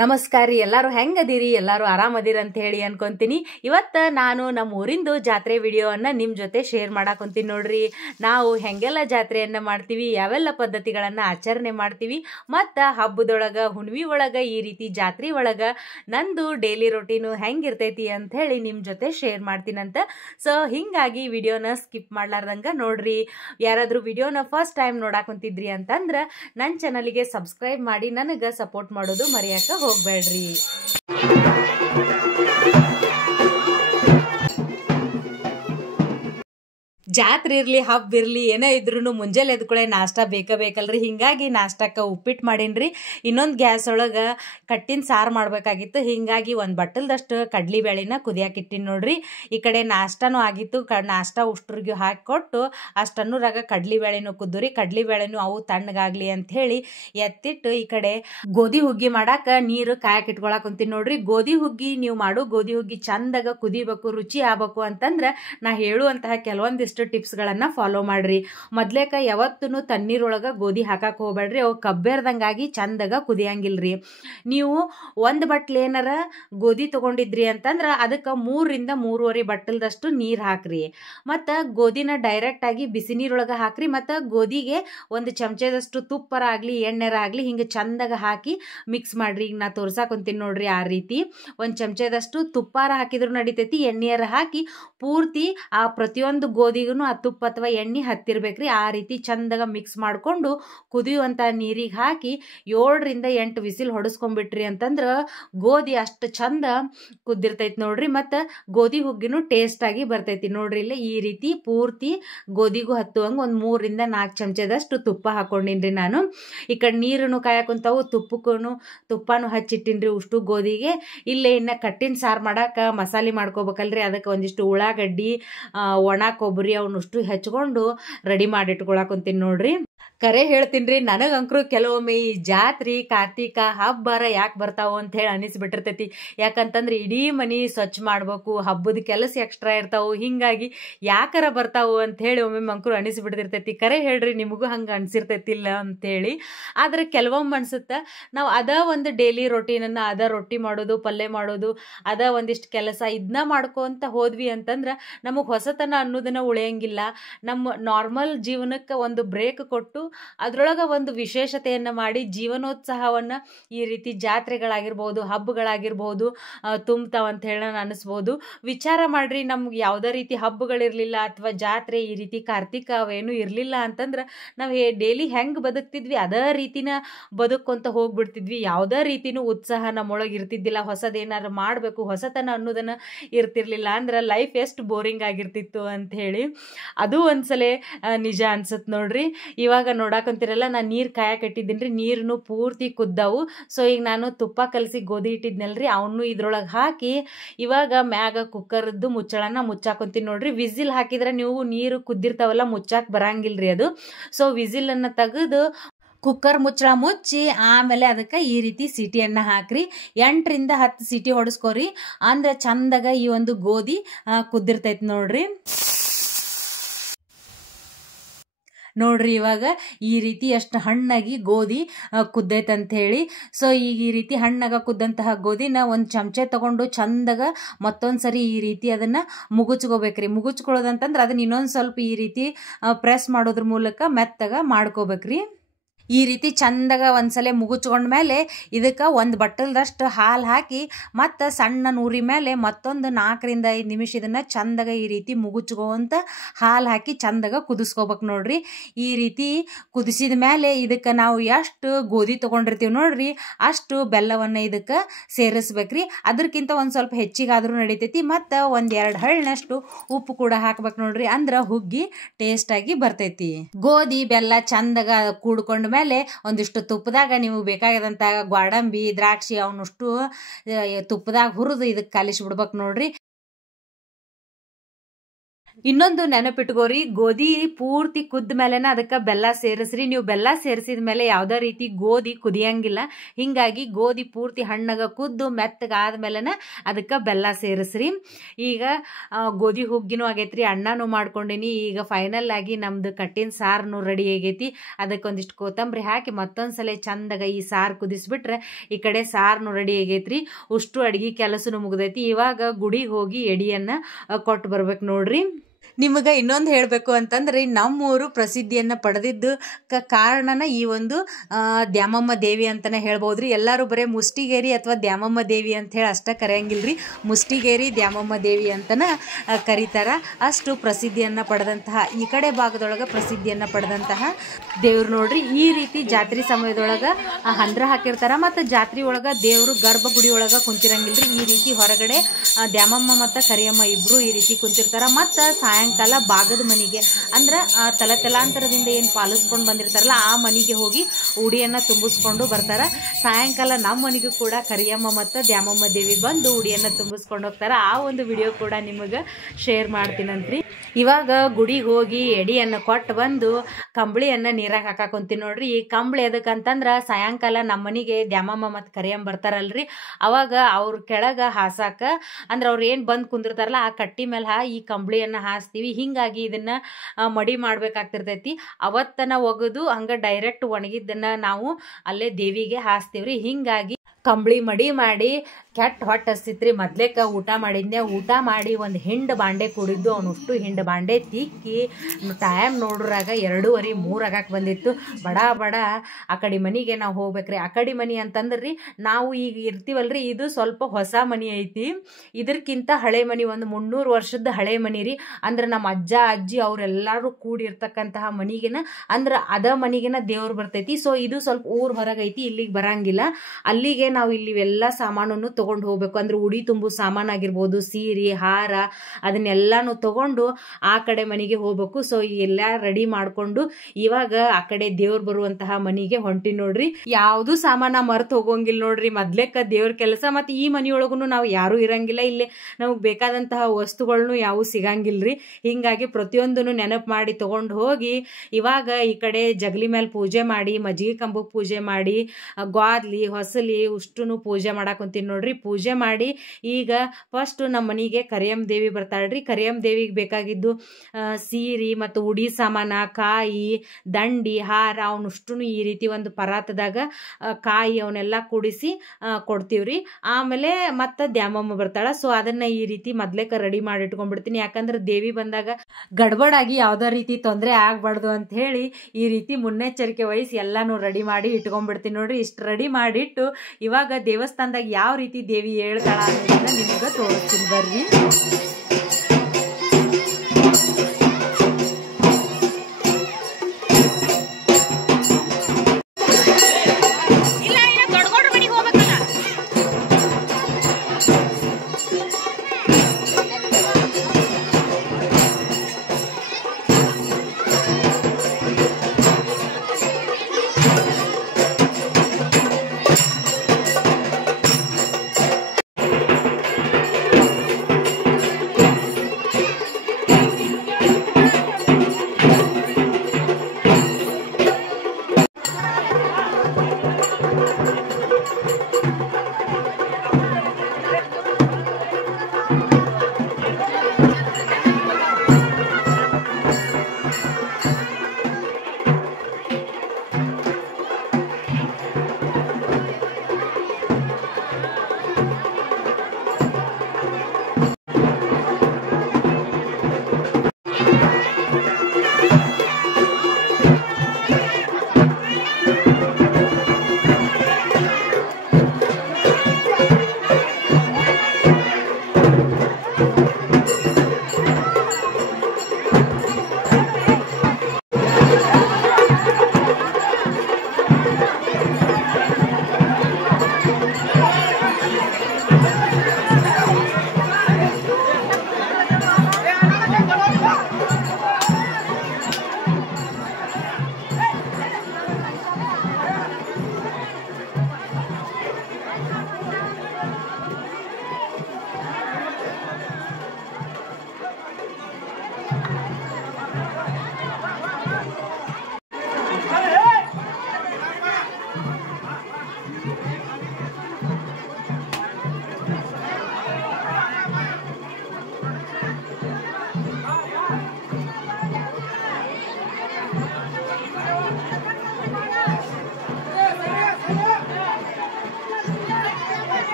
ನಮಸ್ಕಾರ ರೀ. ಎಲ್ಲರೂ ಹೆಂಗದಿರಿ? ಎಲ್ಲರೂ ಆರಾಮದಿರಿ ಅಂತ ಹೇಳಿ ಅನ್ಕೊಂತೀನಿ. ಇವತ್ತು ನಾನು ನಮ್ಮ ಊರಿಂದು ಜಾತ್ರೆ ವಿಡಿಯೋವನ್ನು ನಿಮ್ಮ ಜೊತೆ ಶೇರ್ ಮಾಡಾಕೊಂತೀನಿ ನೋಡ್ರಿ. ನಾವು ಹೆಂಗೆಲ್ಲ ಜಾತ್ರೆಯನ್ನು ಮಾಡ್ತೀವಿ, ಯಾವೆಲ್ಲ ಪದ್ಧತಿಗಳನ್ನು ಆಚರಣೆ ಮಾಡ್ತೀವಿ, ಮತ್ತು ಹಬ್ಬದೊಳಗೆ ಹುಣ್ಣಿಮೆ ಒಳಗೆ ಈ ರೀತಿ ಜಾತ್ರೆ ಒಳಗೆ ನಂದು ಡೈಲಿ ರೊಟೀನು ಹೆಂಗಿರ್ತೈತಿ ಅಂತ ಹೇಳಿ ನಿಮ್ಮ ಜೊತೆ ಶೇರ್ ಮಾಡ್ತೀನಂತ. ಸೊ ಹಿಂಗಾಗಿ ವಿಡಿಯೋನ ಸ್ಕಿಪ್ ಮಾಡ್ಲಾರ್ದಂಗೆ ನೋಡ್ರಿ. ಯಾರಾದರೂ ವಿಡಿಯೋನ ಫಸ್ಟ್ ಟೈಮ್ ನೋಡಾಕೊಂತಿದ್ರಿ ಅಂತಂದ್ರೆ ನನ್ನ ಚಾನಲಿಗೆ ಸಬ್ಸ್ಕ್ರೈಬ್ ಮಾಡಿ ನನಗೆ ಸಪೋರ್ಟ್ ಮಾಡೋದು ಮರೆಯೋಕೆ ಹೋಗ್ಬೇಡ್ರಿ. ಜಾತ್ರೆ ಇರಲಿ ಹಬ್ಬ ಇರಲಿ ಏನೇ ಇದ್ರೂ ಮುಂಜಾನೆ ಎದ್ಕೊಳ್ಳೆ ನಾಷ್ಟ ಬೇಕಲ್ರಿ. ಹಿಂಗಾಗಿ ನಾಷ್ಟಕ್ಕೆ ಉಪ್ಪಿಟ್ಟು ಮಾಡೀನಿ. ಇನ್ನೊಂದು ಗ್ಯಾಸ್ ಒಳಗೆ ಕಟ್ಟಿನ ಸಾರು ಮಾಡಬೇಕಾಗಿತ್ತು. ಹಿಂಗಾಗಿ ಒಂದು ಬಟ್ಟಲ್ದಷ್ಟು ಕಡ್ಲಿಬೇಳೆನ ಕುದಿಯಾಕಿಟ್ಟಿನಿ ನೋಡ್ರಿ. ಈ ಕಡೆ ನಾಷ್ಟನೂ ಆಗಿತ್ತು. ನಾಷ್ಟ ಉಷ್ಟ್ರಿಗೆ ಹಾಕಿಕೊಟ್ಟು ಅಷ್ಟನ್ನೂರಾಗ ಕಡ್ಲಿಬೇಳೆನೂ ಕುದ್ದುರಿ. ಕಡ್ಲಿಬೇಳೆನೂ ಅವು ತಣ್ಣಗಾಗಲಿ ಅಂಥೇಳಿ ಎತ್ತಿಟ್ಟು ಈ ಕಡೆ ಗೋಧಿ ಹುಗ್ಗಿ ಮಾಡಕ್ಕೆ ನೀರು ಕಾಯಕ್ಕೆ ಇಟ್ಕೊಳಕಂತೀನಿ ನೋಡ್ರಿ. ಗೋಧಿ ಹುಗ್ಗಿ ನೀವು ಮಾಡೋ ಗೋಧಿ ಹುಗ್ಗಿ ಚಂದಾಗ ಕುದಿಬೇಕು, ರುಚಿ ಆಗ್ಬೇಕು ಅಂತಂದ್ರೆ ನಾ ಹೇಳುವಂತಹ ಕೆಲವೊಂದಿಷ್ಟು ಟಿಪ್ಸ್ಗಳನ್ನು ಫಾಲೋ ಮಾಡ್ರಿ. ಮೊದ್ಲೇಕ ಯಾವತ್ತೂ ತಣ್ಣೀರೊಳಗೆ ಗೋಧಿ ಹಾಕಕ್ಕೆ ಹೋಗ್ಬೇಡ್ರಿ. ಅವು ಕಬ್ಬೇರ್ದಂಗಾಗಿ ಚಂದಾಗ ಕುದಿಯಂಗಿಲ್ರಿ. ನೀವು ಒಂದು ಬಟ್ಲು ಏನಾರ ಗೋಧಿ ತೊಗೊಂಡಿದ್ರಿ ಅಂತಂದ್ರೆ ಅದಕ್ಕೆ 3ರಿಂದ 3.5 ಬಟ್ಟಲ್ದಷ್ಟು ನೀರು ಹಾಕ್ರಿ. ಮತ್ತು ಗೋಧಿನ ಡೈರೆಕ್ಟಾಗಿ ಬಿಸಿ ನೀರೊಳಗೆ ಹಾಕ್ರಿ. ಮತ್ತು ಗೋಧಿಗೆ ಒಂದು ಚಮಚದಷ್ಟು ತುಪ್ಪರ ಆಗಲಿ ಎಣ್ಣೆರ ಆಗಲಿ ಹಿಂಗೆ ಚಂದಾಗ ಹಾಕಿ ಮಿಕ್ಸ್ ಮಾಡ್ರಿ. ಈಗ ನಾ ತೋರ್ಸಾಕೊಂತೀನಿ ನೋಡ್ರಿ. ಆ ರೀತಿ ಒಂದು ಚಮಚದಷ್ಟು ತುಪ್ಪಾರ ಹಾಕಿದ್ರು ನಡಿತೈತಿ, ಎಣ್ಣೆಯರ ಹಾಕಿ ಪೂರ್ತಿ ಆ ಪ್ರತಿಯೊಂದು ಗೋಧಿಗೂ ಆ ತುಪ್ಪ ಅಥವಾ ಎಣ್ಣೆ ಹತ್ತಿರ್ಬೇಕ್ರಿ. ಆ ರೀತಿ ಚಂದಾಗ ಮಿಕ್ಸ್ ಮಾಡಿಕೊಂಡು ಕುದಿಯುವಂಥ ನೀರಿಗೆ ಹಾಕಿ 7ರಿಂದ 8 ವಿಸಿಲ್ ಹೊಡೆಸ್ಕೊಂಡ್ಬಿಟ್ರಿ ಅಂತಂದ್ರೆ ಗೋಧಿ ಅಷ್ಟು ಚಂದ ಕುದ್ದಿರ್ತೈತಿ ನೋಡ್ರಿ. ಮತ್ತು ಗೋಧಿ ಹುಗ್ಗಿನೂ ಟೇಸ್ಟಾಗಿ ಬರ್ತೈತಿ ನೋಡ್ರಿ. ಇಲ್ಲ ಈ ರೀತಿ ಪೂರ್ತಿ ಗೋಧಿಗೂ ಹತ್ತುವಂಗೆ ಒಂದು 3ರಿಂದ 4 ಚಮಚದಷ್ಟು ತುಪ್ಪ ಹಾಕೊಂಡಿನ್ರಿ ನಾನು. ಈ ಕಡೆ ನೀರನ್ನು ಕಾಯಕುಂತಾವು, ತುಪ್ಪನೂ ಹಚ್ಚಿಟ್ಟಿನ್ರಿ ಉಷ್ಟು ಗೋಧಿಗೆ. ಇಲ್ಲೇ ಇನ್ನು ಕಟ್ಟಿನ ಸಾರು ಮಾಡಕ್ಕೆ ಮಸಾಲೆ ಮಾಡ್ಕೋಬೇಕಲ್ರಿ. ಅದಕ್ಕೆ ಒಂದಿಷ್ಟು ಉಳ್ಳಾಗಡ್ಡಿ, ಒಣ ಕೊಬ್ಬರಿ ಅವನ್ನಷ್ಟು ಹಚ್ಕೊಂಡು ರೆಡಿ ಮಾಡಿ ಇಟ್ಕೊಳಕಂತೀನಿ ನೋಡ್ರಿ. ಕರೆ ಹೇಳ್ತೀನಿ ರೀ, ನನಗಂಕರು ಕೆಲವೊಮ್ಮೆ ಈ ಜಾತ್ರೆ ಕಾರ್ತಿಕ ಹಬ್ಬರ ಯಾಕೆ ಬರ್ತಾವು ಅಂತ ಹೇಳಿ ಅನಿಸ್ಬಿಟ್ಟಿರ್ತೈತಿ. ಯಾಕಂತಂದ್ರೆ ಇಡೀ ಮನೆ ಸ್ವಚ್ಛ ಮಾಡ್ಬೇಕು, ಹಬ್ಬದ ಕೆಲಸ ಎಕ್ಸ್ಟ್ರಾ ಇರ್ತಾವು, ಹಿಂಗಾಗಿ ಯಾಕಾರ ಬರ್ತಾವು ಅಂತ ಹೇಳಿ ಒಮ್ಮೆ ಅಂಕರು ಅನಿಸ್ಬಿಡ್ತಿರ್ತೈತಿ. ಕರೆ ಹೇಳ್ರಿ, ನಿಮಗೂ ಹಂಗೆ ಅನಿಸಿರ್ತೈತಿಲ್ಲ ಅಂತೇಳಿ. ಆದ್ರೆ ಕೆಲವೊಮ್ಮೆ ಅನ್ಸುತ್ತೆ ನಾವು ಒಂದು ಡೈಲಿ ರೊಟೀನನ್ನು ರೊಟ್ಟಿ ಮಾಡೋದು, ಪಲ್ಯ ಮಾಡೋದು, ಒಂದಿಷ್ಟು ಕೆಲಸ ಇದನ್ನ ಮಾಡ್ಕೊಂತ ಹೋದ್ವಿ ಅಂತಂದ್ರೆ ನಮಗೆ ಹೊಸತನ ಅನ್ನೋದನ್ನ ಉಳಿಯಂಗಿಲ್ಲ. ನಮ್ಮ ನಾರ್ಮಲ್ ಜೀವನಕ್ಕೆ ಒಂದು ಬ್ರೇಕ್ ಕೊಟ್ಟು ಅದ್ರೊಳಗೆ ಒಂದು ವಿಶೇಷತೆಯನ್ನು ಮಾಡಿ ಜೀವನೋತ್ಸಾಹವನ್ನು ಈ ರೀತಿ ಜಾತ್ರೆಗಳಾಗಿರ್ಬೋದು, ಹಬ್ಬಗಳಾಗಿರ್ಬೋದು ತುಂಬ್ತಾವಂತ ಹೇಳಿ ನಾನು ಅನಿಸ್ಬೋದು. ವಿಚಾರ ಮಾಡ್ರಿ, ನಮ್ಗೆ ಯಾವುದೇ ರೀತಿ ಹಬ್ಬಗಳಿರಲಿಲ್ಲ ಅಥವಾ ಜಾತ್ರೆ ಈ ರೀತಿ ಕಾರ್ತಿಕ ಅವೇನು ಇರಲಿಲ್ಲ ಅಂತಂದ್ರೆ ನಾವು ಡೈಲಿ ಹೆಂಗೆ ಬದುಕ್ತಿದ್ವಿ ಅದೇ ರೀತಿನ ಬದುಕೊಂತ ಹೋಗ್ಬಿಡ್ತಿದ್ವಿ. ಯಾವುದೇ ರೀತಿನೂ ಉತ್ಸಾಹ ನಮ್ಮೊಳಗೆ ಇರ್ತಿದ್ದಿಲ್ಲ. ಹೊಸದೇನಾದ್ರು ಮಾಡಬೇಕು, ಹೊಸತನ ಅನ್ನೋದನ್ನು ಇರ್ತಿರ್ಲಿಲ್ಲ. ಅಂದ್ರೆ ಲೈಫ್ ಎಷ್ಟು ಬೋರಿಂಗ್ ಆಗಿರ್ತಿತ್ತು ಅಂತ ಹೇಳಿ ಅದು ಒಂದ್ಸಲ ನಿಜ ಅನ್ಸುತ್ತೆ ನೋಡ್ರಿ. ಇವಾಗ ನೋಡಾಕೊಂತಿರಲ್ಲ, ನಾನು ನೀರು ಕಾಯಕ್ಕೆ ಇಟ್ಟಿದ್ದೀನಿ ರೀ. ನೀರನ್ನು ಪೂರ್ತಿ ಕುದ್ದಾವು. ಸೊ ಈಗ ನಾನು ತುಪ್ಪ ಕಲಸಿ ಗೋಧಿ ಇಟ್ಟಿದ್ನಲ್ರಿ, ಅವನು ಇದ್ರೊಳಗೆ ಹಾಕಿ ಇವಾಗ ಮ್ಯಾಗ ಕುಕ್ಕರ್ದು ಮುಚ್ಚಳನ ಮುಚ್ಚಾಕೊಂತೀನಿ ನೋಡ್ರಿ. ವಿಸಿಲ್ ಹಾಕಿದ್ರೆ ನೀವು ನೀರು ಕುದ್ದಿರ್ತಾವಲ್ಲ ಮುಚ್ಚಾಕ್ ಬರಂಗಿಲ್ರಿ ಅದು. ಸೊ ವಿಸಿಲನ್ನು ತೆಗೆದು ಕುಕ್ಕರ್ ಮುಚ್ಚಳ ಮುಚ್ಚಿ ಆಮೇಲೆ ಅದಕ್ಕೆ ಈ ರೀತಿ ಸೀಟಿಯನ್ನು ಹಾಕ್ರಿ. 8ರಿಂದ 10 ಸೀಟಿ ಹೊಡೆಸ್ಕೋರಿ. ಅಂದ್ರೆ ಚಂದಾಗ ಈ ಒಂದು ಗೋಧಿ ಕುದ್ದಿರ್ತೈತಿ ನೋಡ್ರಿ. ನೋಡ್ರಿ ಇವಾಗ ಈ ರೀತಿ ಎಷ್ಟು ಹಣ್ಣಾಗಿ ಗೋಧಿ ಕುದ್ದೈತಂತ ಹೇಳಿ. ಸೊ ಈಗ ಈ ರೀತಿ ಹಣ್ಣಾಗ ಕುದ್ದಂತಹ ಗೋಧಿನ ಒಂದು ಚಮಚೆ ತಗೊಂಡು ಚಂದಾಗ ಮತ್ತೊಂದು ಸರಿ ಈ ರೀತಿ ಅದನ್ನು ಮುಗುಚ್ಕೋಬೇಕ್ರಿ. ಮುಗುಚ್ಕೊಳ್ಳೋದಂತಂದ್ರೆ ಅದನ್ನ ಇನ್ನೊಂದು ಸ್ವಲ್ಪ ಈ ರೀತಿ ಪ್ರೆಸ್ ಮಾಡೋದ್ರ ಮೂಲಕ ಮೆತ್ತಗ ಮಾಡ್ಕೋಬೇಕ್ರಿ. ಈ ರೀತಿ ಚಂದಾಗ ಒಂದ್ಸಲ ಮುಗುಚ್ಕೊಂಡ್ಮೇಲೆ ಇದಕ್ಕೆ ಒಂದು ಬಟ್ಟಲ್ದಷ್ಟು ಹಾಲು ಹಾಕಿ ಮತ್ತು ಸಣ್ಣ ನೂರಿ ಮೇಲೆ ಮತ್ತೊಂದು 4ರಿಂದ 5 ನಿಮಿಷ ಇದನ್ನು ಚಂದಾಗ ಈ ರೀತಿ ಮುಗುಚ್ಕೊಂತ ಹಾಲು ಹಾಕಿ ಚಂದಾಗ ಕುದಿಸ್ಕೋಬೇಕು ನೋಡ್ರಿ. ಈ ರೀತಿ ಕುದಿಸಿದ ಮೇಲೆ ಇದಕ್ಕೆ ನಾವು ಎಷ್ಟು ಗೋಧಿ ತೊಗೊಂಡಿರ್ತೀವಿ ನೋಡ್ರಿ ಅಷ್ಟು ಬೆಲ್ಲವನ್ನು ಇದಕ್ಕೆ ಸೇರಿಸ್ಬೇಕ್ರಿ. ಅದಕ್ಕಿಂತ ಒಂದು ಸ್ವಲ್ಪ ಹೆಚ್ಚಿಗಾದರೂ ನಡಿತೈತಿ. ಮತ್ತು 1-2 ಹಳ್ಳಿನಷ್ಟು ಉಪ್ಪು ಕೂಡ ಹಾಕ್ಬೇಕು ನೋಡ್ರಿ. ಅಂದ್ರೆ ಹುಗ್ಗಿ ಟೇಸ್ಟಾಗಿ ಬರ್ತೈತಿ. ಗೋಧಿ ಬೆಲ್ಲ ಚಂದಾಗ ಕೂಡ್ಕೊಂಡ ಮೇಲೆ ಒಂದಿಷ್ಟು ತುಪ್ಪದಾಗ ನೀವು ಬೇಕಾಗದಂಥ ಗೋಡಂಬಿ, ದ್ರಾಕ್ಷಿ ಅವನಷ್ಟು ತುಪ್ಪದಾಗ ಹುರಿದು ಇದಕ್ಕೆ ಕಲಿಸಿ ಬಿಡ್ಬೇಕು ನೋಡ್ರಿ. ಇನ್ನೊಂದು ನೆನಪಿಟ್ಕೋರಿ, ಗೋಧಿ ಪೂರ್ತಿ ಕುದ್ದ ಮೇಲೆನ ಅದಕ್ಕೆ ಬೆಲ್ಲ ಸೇರಿಸ್ರಿ. ನೀವು ಬೆಲ್ಲ ಸೇರಿಸಿದ ಮೇಲೆ ಯಾವುದೇ ರೀತಿ ಗೋಧಿ ಕುದಿಯಂಗಿಲ್ಲ. ಹಿಂಗಾಗಿ ಗೋಧಿ ಪೂರ್ತಿ ಹಣ್ಣಾಗ ಕುದ್ದು ಮೆತ್ತಗಾದ್ಮೇಲೆನ ಅದಕ್ಕೆ ಬೆಲ್ಲ ಸೇರಿಸ್ರಿ. ಈಗ ಗೋಧಿ ಹುಗ್ಗಿನೂ ಆಗೈತ್ರಿ, ಅನ್ನನೂ ಮಾಡ್ಕೊಂಡಿನಿ. ಈಗ ಫೈನಲ್ ಆಗಿ ನಮ್ದು ಕಟ್ಟಿನ ಸಾರನು ರೆಡಿ ಆಗೈತಿ. ಅದಕ್ಕೊಂದಿಷ್ಟು ಕೊತ್ತಂಬರಿ ಹಾಕಿ ಮತ್ತೊಂದ್ಸಲ ಚಂದಾಗ ಈ ಸಾರು ಕುದಿಸ್ಬಿಟ್ರೆ ಈ ಕಡೆ ಸಾರನು ರೆಡಿ ಆಗೈತ್ರಿ. ಅಷ್ಟು ಅಡ್ಗೆ ಕೆಲಸನು ಮುಗ್ದೈತಿ. ಇವಾಗ ಗುಡಿಗೆ ಹೋಗಿ ಎಡಿಯನ್ನ ಕೊಟ್ಟು ಬರ್ಬೇಕು ನೋಡ್ರಿ. ನಿಮಗೆ ಇನ್ನೊಂದು ಹೇಳಬೇಕು ಅಂತಂದ್ರೆ, ನಮ್ಮೂರು ಪ್ರಸಿದ್ಧಿಯನ್ನು ಪಡೆದಿದ್ದು ಕಾರಣನ ಈ ಒಂದು ದ್ಯಾಮಮ್ಮ ದೇವಿ ಅಂತಲೇ ಹೇಳ್ಬೋದ್ರಿ. ಎಲ್ಲರೂ ಬರೀ ಮುಷ್ಟಿಗೇರಿ ಅಥವಾ ದ್ಯಾಮಮ್ಮ ದೇವಿ ಅಂತ ಹೇಳಿ ಅಷ್ಟೇ ಕರೆಯಂಗಿಲ್ರಿ, ಮುಷ್ಟಿಗೇರಿ ದ್ಯಾಮಮ್ಮ ದೇವಿ ಅಂತನ ಕರೀತಾರ. ಅಷ್ಟು ಪ್ರಸಿದ್ಧಿಯನ್ನು ಪಡೆದಂತಹ, ಈ ಕಡೆ ಭಾಗದೊಳಗೆ ಪ್ರಸಿದ್ಧಿಯನ್ನು ಪಡೆದಂತಹ ದೇವ್ರು ನೋಡ್ರಿ. ಈ ರೀತಿ ಜಾತ್ರೆ ಸಮಯದೊಳಗೆ ಹಂದ್ರ ಹಾಕಿರ್ತಾರ. ಮತ್ತು ಜಾತ್ರೆ ಒಳಗೆ ದೇವರು ಗರ್ಭಗುಡಿ ಒಳಗೆ ಕುಂತಿರಂಗಿಲ್ರಿ. ಈ ರೀತಿ ಹೊರಗಡೆ ದ್ಯಾಮಮ್ಮ ಮತ್ತು ಕರಿಯಮ್ಮ ಇಬ್ರು ಈ ರೀತಿ ಕುಂತಿರ್ತಾರ. ಮತ್ತು ಸಾಯಂಕಾಲ ಭಾಗದ ಮನೆಗೆ ಅಂದ್ರೆ ತಲಾಂತರದಿಂದ ಏನು ಪಾಲಿಸ್ಕೊಂಡು ಬಂದಿರ್ತಾರಲ್ಲ ಆ ಮನೆಗೆ ಹೋಗಿ ಉಡಿಯನ್ನು ತುಂಬಿಸ್ಕೊಂಡು ಬರ್ತಾರ. ಸಾಯಂಕಾಲ ನಮ್ಮ ಮನೆಗೂ ಕೂಡ ಕರಿಯಮ್ಮ ಮತ್ತು ದ್ಯಾಮಮ್ಮ ದೇವಿ ಬಂದು ಉಡಿಯನ್ನು ತುಂಬಿಸ್ಕೊಂಡು ಹೋಗ್ತಾರ. ಆ ಒಂದು ವಿಡಿಯೋ ಕೂಡ ನಿಮಗೆ ಶೇರ್ ಮಾಡ್ತೀನಂತ್ರಿ. ಇವಾಗ ಗುಡಿಗೆ ಹೋಗಿ ಎಡಿಯನ್ನು ಕೊಟ್ಟು ಬಂದು ಕಂಬಳಿಯನ್ನು ನೀರಾಗ ಹಾಕಾಕೊಂತೀನಿ ನೋಡ್ರಿ. ಈ ಕಂಬಳಿ ಎದಕ್ಕಂತಂದ್ರೆ ಸಾಯಂಕಾಲ ನಮ್ಮ ಮನೆಗೆ ದ್ಯಾಮಮ್ಮ ಮತ್ತು ಕರಿಯಮ್ಮ ಬರ್ತಾರಲ್ರಿ, ಅವಾಗ ಅವ್ರ ಕೆಳಗೆ ಹಾಸಾಕ ಅಂದ್ರೆ ಅವ್ರು ಏನು ಬಂದು ಕುಂದಿರ್ತಾರಲ್ಲ ಆ ಕಟ್ಟಿ ಮೇಲೆ ಈ ಕಂಬಳಿಯನ್ನು ಹಾಸ್ತೀವಿ. ಹಿಂಗಾಗಿ ಇದನ್ನ ಮಡಿ ಮಾಡ್ಬೇಕಾಗ್ತಿರ್ತೈತಿ. ಅವತ್ತನ ಒಗೆದು ಹಂಗ ಡೈರೆಕ್ಟ್ ಒಣಗಿದ್ದನ್ನ ನಾವು ಅಲ್ಲೇ ದೇವಿಗೆ ಹಾಸ್ತೀವ್ರಿ. ಹಿಂಗಾಗಿ ಕಂಬಳಿ ಮಡಿ ಮಾಡಿ ಕೆಟ್ಟ ಹೊಟ್ಟೆ ಹಸ್ತಿತ್ರಿ. ಮೊದ್ಲೇಕ ಊಟ ಮಾಡಿದ್ದೆ. ಊಟ ಮಾಡಿ ಒಂದು ಹಿಂಡು ಬಾಂಡೆ ಕುಡಿದ್ದು, ಅವನಷ್ಟು ಹಿಂಡು ಬಾಂಡೆ ತಿಕ್ಕಿ ಟೈಮ್ ನೋಡ್ರಾಗ 2:30 3 ಆಗಕ್ಕೆ ಬಂದಿತ್ತು. ಬಡ ಬಡ ಆ ಕಡೆ ಮನೆಗೆ ನಾವು ಹೋಗ್ಬೇಕ್ರಿ. ಆ ಕಡೆ ಮನೆ ಅಂತಂದ್ರಿ ನಾವು ಈಗ ಇರ್ತೀವಲ್ರಿ, ಇದು ಸ್ವಲ್ಪ ಹೊಸ ಮನೆ ಐತಿ. ಇದಕ್ಕಿಂತ ಹಳೆ ಮನೆ, ಒಂದು 300 ವರ್ಷದ ಹಳೆ ಮನೆ ರೀ. ಅಂದ್ರೆ ನಮ್ಮ ಅಜ್ಜ ಅಜ್ಜಿ ಅವರೆಲ್ಲರೂ ಕೂಡಿರ್ತಕ್ಕಂತಹ ಮನೆಗೆನ ಅಂದ್ರೆ ಅದ ಮನೆಗೆನ ದೇವ್ರು ಬರ್ತೈತಿ. ಸೊ ಇದು ಸ್ವಲ್ಪ ಊರ್ ಹೊರಗೈತಿ, ಇಲ್ಲಿಗೆ ಬರಂಗಿಲ್ಲ. ಅಲ್ಲಿಗೆ ನಾವು ಇಲ್ಲಿ ಎಲ್ಲ ಸಾಮಾನನ್ನು ತಗೊಂಡು ಹೋಗ್ಬೇಕು. ಅಂದ್ರೆ ಉಡಿ ತುಂಬು ಸಾಮಾನು ಆಗಿರ್ಬೋದು, ಸೀರೆ ಹಾರ ಅದನ್ನೆಲ್ಲಾನು ತಗೊಂಡು ಆ ಕಡೆ ಮನೆಗೆ ಹೋಗ್ಬೇಕು. ಸೊ ಎಲ್ಲ ರೆಡಿ ಮಾಡ್ಕೊಂಡು ಇವಾಗ ಆ ಕಡೆ ದೇವ್ರು ಬರುವಂತಹ ಮನೆಗೆ ಹೊಂಟಿ ನೋಡ್ರಿ. ಯಾವ್ದು ಸಾಮಾನ ಮರ್ತು ಹೋಗೋಂಗಿಲ್ಲ ನೋಡ್ರಿ. ಮೊದ್ಲೇಕ ದೇವ್ರ ಕೆಲಸ. ಮತ್ತೆ ಈ ಮನೆಯೊಳಗೂ ನಾವು ಯಾರು ಇರಂಗಿಲ್ಲ. ಇಲ್ಲಿ ನಮಗ್ ಬೇಕಾದಂತಹ ವಸ್ತುಗಳನ್ನು ಯಾವು ಸಿಗಂಗಿಲ್ರಿ. ಹಿಂಗಾಗಿ ಪ್ರತಿಯೊಂದನ್ನು ನೆನಪು ಮಾಡಿ ತಗೊಂಡು ಹೋಗಿ ಇವಾಗ ಈ ಕಡೆ ಜಗಲಿ ಮೇಲೆ ಪೂಜೆ ಮಾಡಿ, ಮಜ್ಜಿಗೆ ಕಂಬಕ್ಕೆ ಪೂಜೆ ಮಾಡಿ, ಗ್ವಾದ್ಲಿ ಹೊಸಲಿ ಉಷ್ಟುನು ಪೂಜೆ ಮಾಡಾಕೊಂತೀನಿ ನೋಡ್ರಿ. ಪೂಜೆ ಮಾಡಿ ಈಗ ಫಸ್ಟ್ ನಮ್ಮ ಮನೆಗೆ ಕರಿಯಮ್ಮ ದೇವಿ ಬರ್ತಾಳ್ರಿ. ಕರಿಯಮ್ಮ ದೇವಿಗೆ ಬೇಕಾಗಿದ್ದು ಸೀರೆ ಮತ್ತು ಉಡಿ ಸಾಮಾನ, ಕಾಯಿ, ದಂಡಿ, ಹಾರ ಅವನಷ್ಟುನು ಈ ರೀತಿ ಒಂದು ಪರಾತದಾಗ ಕಾಯಿ ಅವನ್ನೆಲ್ಲ ಕೂಡಿಸಿ ಕೊಡ್ತೀವ್ರಿ. ಆಮೇಲೆ ಮತ್ತೆ ದ್ಯಾಮಮ್ಮ ಬರ್ತಾಳ. ಸೊ ಅದನ್ನ ಈ ರೀತಿ ಮೊದ್ಲೇಕ ರೆಡಿ ಮಾಡಿ ಇಟ್ಕೊಂಡ್ಬಿಡ್ತೀನಿ. ಯಾಕಂದ್ರೆ ದೇವಿ ಬಂದಾಗ ಗಡ್ಬಡಾಗಿ ಯಾವ್ದೋ ರೀತಿ ತೊಂದರೆ ಆಗ್ಬಾರ್ದು ಅಂತ ಹೇಳಿ ಈ ರೀತಿ ಮುನ್ನೆಚ್ಚರಿಕೆ ವಹಿಸಿ ಎಲ್ಲಾನು ರೆಡಿ ಮಾಡಿ ಇಟ್ಕೊಂಡ್ಬಿಡ್ತೀನಿ ನೋಡ್ರಿ. ಇಷ್ಟು ರೆಡಿ ಮಾಡಿಟ್ಟು ಇವಾಗ ದೇವಸ್ಥಾನದಾಗ ಯಾವ ರೀತಿ ದೇವಿ ಹೇಳ್ತಾಳ ಅನ್ನೋದನ್ನ ನಿಮ್ಗೆ ತೋರಿಸ್ತೀನಿ ಬರ್ರಿ.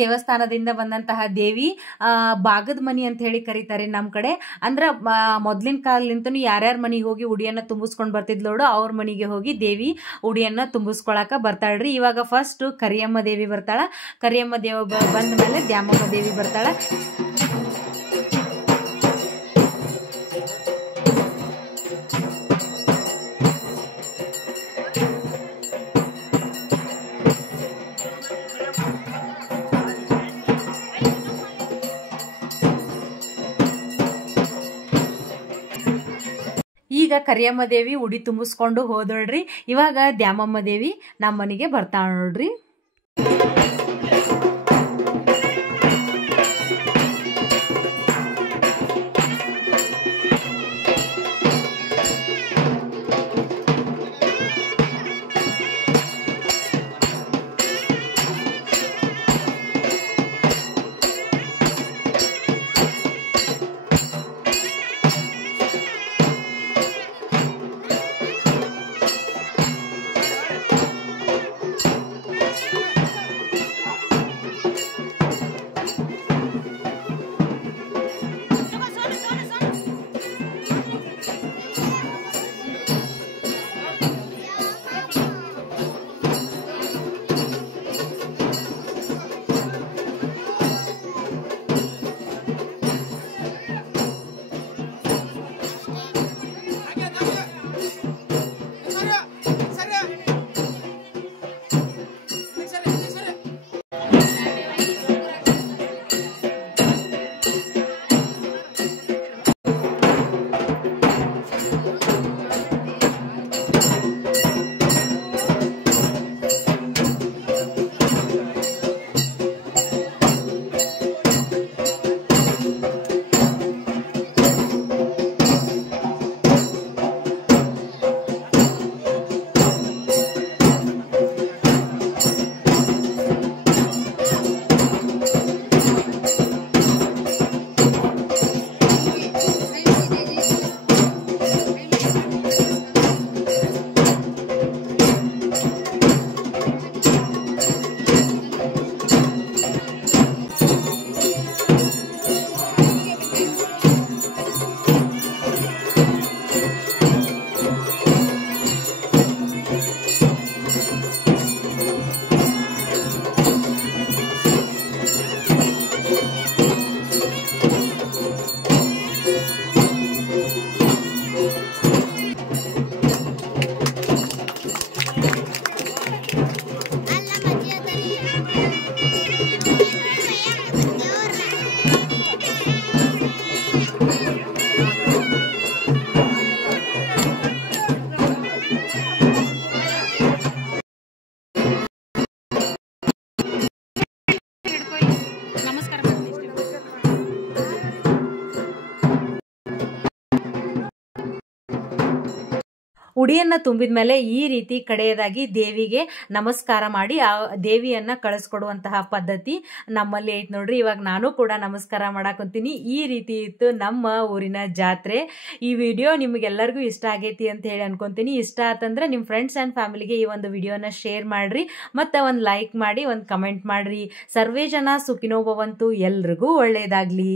ದೇವಸ್ಥಾನದಿಂದ ಬಂದಂತಹ ದೇವಿ ಬಾಗದ ಮನಿ ಅಂತ ಹೇಳಿ ಕರೀತಾರೆ ನಮ್ಮ ಕಡೆ. ಅಂದ್ರೆ ಮೊದ್ಲಿನ ಕಾಲದಿಂತನೂ ಯಾರ್ಯಾರ ಮನೆಗೆ ಹೋಗಿ ಉಡಿಯನ್ನ ತುಂಬಿಸ್ಕೊಂಡು ಬರ್ತಿದ್ಲೋಡು ಅವ್ರ ಮನೆಗೆ ಹೋಗಿ ದೇವಿ ಉಡಿಯನ್ನ ತುಂಬಿಸ್ಕೊಳಕ ಬರ್ತಾಳ್ರಿ. ಇವಾಗ ಫಸ್ಟ್ ಕರಿಯಮ್ಮ ದೇವಿ ಬರ್ತಾಳ. ಕರಿಯಮ್ಮ ದೇವ ಬಂದ ಮೇಲೆ ದ್ಯಾಮಮ್ಮ ದೇವಿ ಬರ್ತಾಳ. ಈಗ ಕರಿಯಮ್ಮ ದೇವಿ ಉಡಿ ತುಂಬಿಸ್ಕೊಂಡು ಹೋದಳ್ರಿ. ಇವಾಗ ದ್ಯಾಮಮ್ಮ ದೇವಿ ನಮ್ಮ ಮನೆಗೆ ಬರ್ತಾಳ ನೋಡ್ರಿ. ಉಡಿಯನ್ನ ತುಂಬಿದ ಮೇಲೆ ಈ ರೀತಿ ಕಡೆಯದಾಗಿ ದೇವಿಗೆ ನಮಸ್ಕಾರ ಮಾಡಿ ಆ ದೇವಿಯನ್ನ ಕಳಿಸ್ಕೊಡುವಂತಹ ಪದ್ಧತಿ ನಮ್ಮಲ್ಲಿ ಐತ್ ನೋಡ್ರಿ. ಇವಾಗ ನಾನು ಕೂಡ ನಮಸ್ಕಾರ ಮಾಡಾಕೊಂತೀನಿ. ಈ ರೀತಿ ಇತ್ತು ನಮ್ಮ ಊರಿನ ಜಾತ್ರೆ. ಈ ವಿಡಿಯೋ ನಿಮಗೆಲ್ಲರಿಗೂ ಇಷ್ಟ ಆಗೈತಿ ಅಂತ ಹೇಳಿ ಅನ್ಕೊಂತೀನಿ. ಇಷ್ಟ ಆತಂದ್ರೆ ನಿಮ್ಮ ಫ್ರೆಂಡ್ಸ್ ಆ್ಯಂಡ್ ಫ್ಯಾಮಿಲಿಗೆ ಈ ಒಂದು ವಿಡಿಯೋನ ಶೇರ್ ಮಾಡ್ರಿ, ಮತ್ತೆ ಒಂದು ಲೈಕ್ ಮಾಡಿ, ಒಂದು ಕಮೆಂಟ್ ಮಾಡ್ರಿ. ಸರ್ವೇ ಜನ ಸುಖಿನೋ ಭವಂತು, ಎಲ್ರಿಗೂ ಒಳ್ಳೇದಾಗ್ಲಿ.